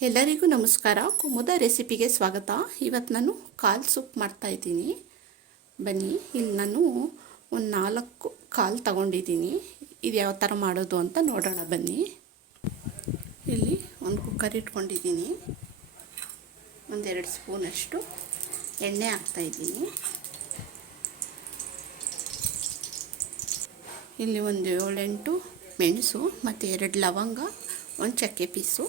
ಎಲ್ಲರಿಗೂ ನಮಸ್ಕಾರ. ಕುಮುದ ರೆಸಿಪಿಗೆ ಸ್ವಾಗತ. ಇವತ್ತು ನಾನು ಕಾಲು ಸೂಪ್ ಮಾಡ್ತಾಯಿದ್ದೀನಿ ಬನ್ನಿ, ಇಲ್ಲಿ ನಾನು ಒಂದು ನಾಲ್ಕು ಕಾಲು ತಗೊಂಡಿದ್ದೀನಿ. ಇದು ಯಾವ ಥರ ಮಾಡೋದು ಅಂತ ನೋಡೋಣ, ಬನ್ನಿ. ಇಲ್ಲಿ ಒಂದು ಕುಕ್ಕರ್ ಇಟ್ಕೊಂಡಿದ್ದೀನಿ. ಒಂದೆರಡು ಸ್ಪೂನಷ್ಟು ಎಣ್ಣೆ ಹಾಕ್ತಾಯಿದ್ದೀನಿ ಇಲ್ಲಿ ಒಂದು ಏಳೆಂಟು ಮೆಣಸು ಮತ್ತು ಎರಡು ಲವಂಗ, ಒಂದು ಚಕ್ಕೆ ಪೀಸು.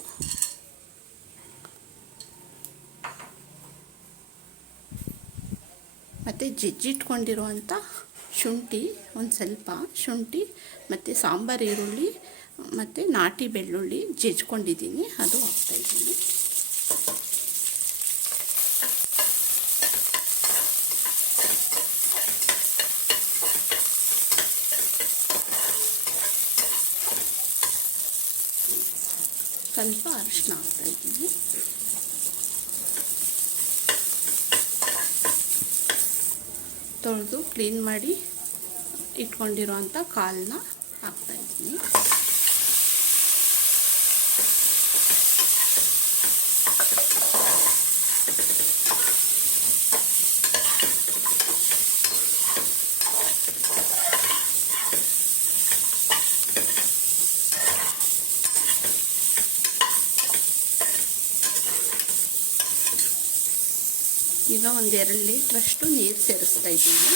ಮತ್ತು ಜಜ್ಜಿಟ್ಕೊಂಡಿರುವಂಥ ಶುಂಠಿ, ಒಂದು ಸ್ವಲ್ಪ ಶುಂಠಿ, ಮತ್ತು ಸಾಂಬಾರು ಈರುಳ್ಳಿ, ಮತ್ತು ನಾಟಿ ಬೆಳ್ಳುಳ್ಳಿ ಜಜ್ಕೊಂಡಿದ್ದೀನಿ ಅದು ಹಾಕ್ತಾಯಿದ್ದೀನಿ ಸ್ವಲ್ಪ ಅರಿಶಿನ ಹಾಕ್ತಾಯಿದ್ದೀನಿ ತೊಳೆದು ಕ್ಲೀನ್ ಮಾಡಿ ಇಟ್ಕೊಂಡಿರೋ ಅಂಥ ಕಾಲನ್ನ ಹಾಕ್ತಾಯಿದ್ದೀನಿ ಈಗ ಒಂದು ಎರಡು ಲೀಟ್ರಷ್ಟು ನೀರು ಸೇರಿಸ್ತಾ ಇದ್ದೀನಿ.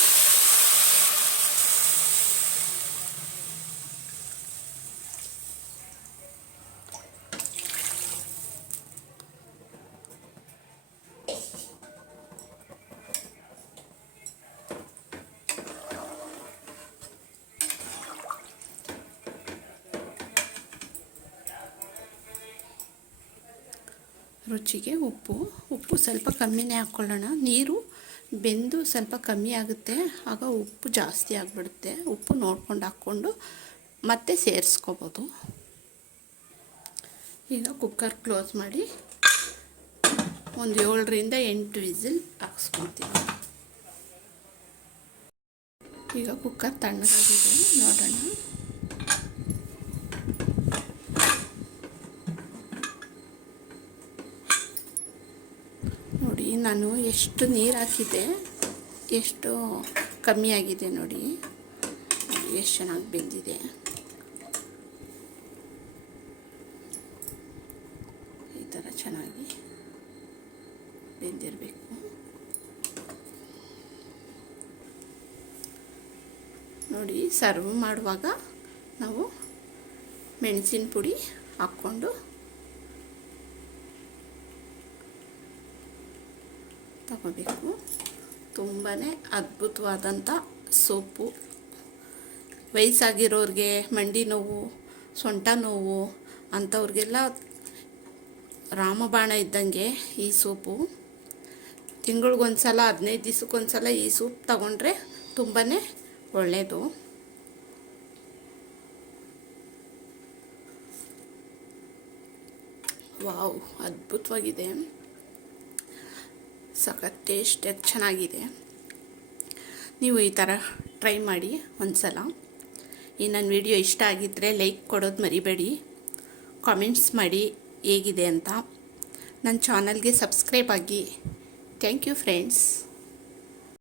ರುಚಿಗೆ ಉಪ್ಪು. ಉಪ್ಪು ಸ್ವಲ್ಪ ಕಮ್ಮಿನೇ ಹಾಕ್ಕೊಳ್ಳೋಣ ನೀರು ಬೆಂದು ಸ್ವಲ್ಪ ಕಮ್ಮಿ ಆಗುತ್ತೆ. ಆಗ ಉಪ್ಪು ಜಾಸ್ತಿ ಆಗಿಬಿಡುತ್ತೆ. ಉಪ್ಪು ನೋಡ್ಕೊಂಡು ಹಾಕ್ಕೊಂಡು ಮತ್ತೆ ಸೇರಿಸ್ಕೋಬೋದು. ಈಗ ಕುಕ್ಕರ್ ಕ್ಲೋಸ್ ಮಾಡಿ ಒಂದು ಏಳರಿಂದ ಎಂಟು ವಿಸಿಲ್ ಹಾಕ್ಸ್ಕೊತೀವಿ ಈಗ ಕುಕ್ಕರ್ ತಣ್ಣಗಾಗಿದೆ. ನೋಡೋಣ ನೋಡಿ, ನಾನು ಎಷ್ಟು ನೀರು ಹಾಕಿದ್ದೆ, ಎಷ್ಟು ಕಮ್ಮಿ ಆಗಿದೆ ನೋಡಿ. ಎಷ್ಟು ಚೆನ್ನಾಗಿ ಬೆಂದಿದೆ. ಈ ಥರ ಚೆನ್ನಾಗಿ ಬೆಂದಿರಬೇಕು. ನೋಡಿ, ಸರ್ವ್ ಮಾಡುವಾಗ ನಾವು ಮೆಣಸಿನ ಪುಡಿ ಹಾಕ್ಕೊಂಡು ತಗೋಬೇಕು. ತುಂಬಾ ಅದ್ಭುತವಾದಂಥ ಸೊಪ್ಪು ವಯಸ್ಸಾಗಿರೋರಿಗೆ ಮಂಡಿ ನೋವು, ಸೊಂಟ ನೋವು ಅಂಥವ್ರಿಗೆಲ್ಲ ರಾಮಬಾಣ ಇದ್ದಂಗೆ ಈ ಸೂಪು. ತಿಂಗಳಿಗೊಂದು ಸಲ ಹದಿನೈದು ದಿವ್ಸಕ್ಕೊಂದು ಸಲ ಈ ಸೂಪ್ ತಗೊಂಡ್ರೆ ತುಂಬಾ ಒಳ್ಳೆಯದು ವಾವ್, ಅದ್ಭುತವಾಗಿದೆ. ಸಖತ್ ಟೇಸ್ಟ್ ಚೆನ್ನಾಗಿದೆ. ನೀವು ಈ ಥರ ಟ್ರೈ ಮಾಡಿ ಒಂದು ಸಲ ಈ ನನ್ನ ವಿಡಿಯೋ ಇಷ್ಟ ಆಗಿದ್ದರೆ ಲೈಕ್ ಕೊಡೋದು ಮರಿಬೇಡಿ. ಕಾಮೆಂಟ್ಸ್ ಮಾಡಿ ಹೇಗಿದೆ ಅಂತ. ನನ್ನ ಚಾನಲ್ಗೆ ಸಬ್ಸ್ಕ್ರೈಬ್ ಆಗಿ. Thank you friends.